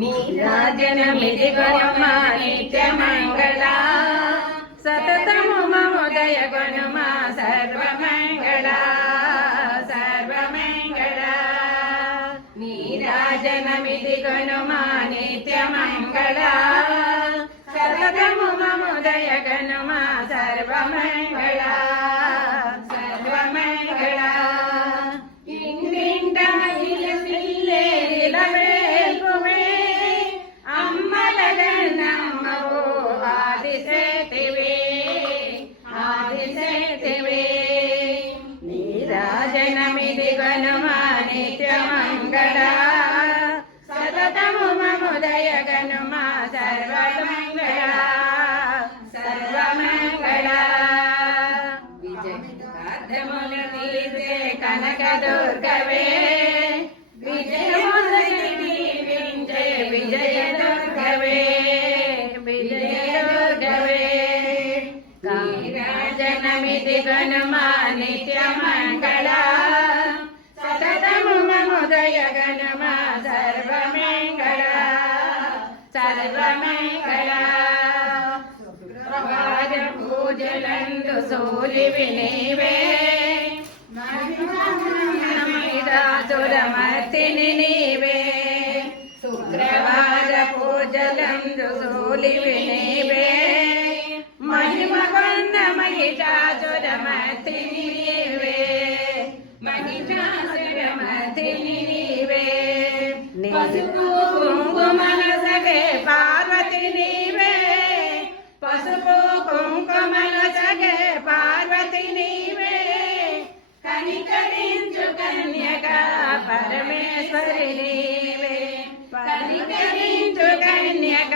నీరాజనమిది గణమా నిత్యమంగళ సతతము మమోదయ గణమా సర్వమంగళ సర్వమంగళ నీరాజనమిది గణమా నిత్యమంగళ సతతము మమోదయ గణమా సర్వమంగళ నీరాజనమిది గనుమా నిత్యమంగళ సతతము మముదయ గనుమా సర్వమంగళ సర్వమంగళ విజయముల తీసే కనక దుర్గవే విజయముల విజయ విజయ దుర్గవే విజయ దుర్గవే గనుమా ఉదయ గణమా సర్వమంగళ సర్వమంగళ ప్రభాజ పూజలందు సూలి వినేవే. సురమర్తిని నీవే. శుక్రవార పూజలందు సూలి వినేవే. మహిమ కొన్న మహిషాసురమర్తిని నీవే. పసుపు కుంకుమల సగే పార్వతి నీవే పసుపు కుంకుమల సగే పార్వతి నీవే కనికరించు కన్యక పరమేశ్వరి నీవే కనికరించు కన్యక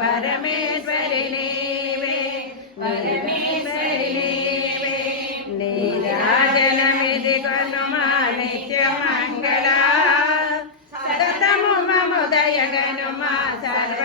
పరమేశ్వరి నీవే పరమేశ్వరి నీవే నీరాజనమిది కొనుమా నిత్యమంగళ సతతము మముదయ గనుమా సర్వమంగళ సర్వ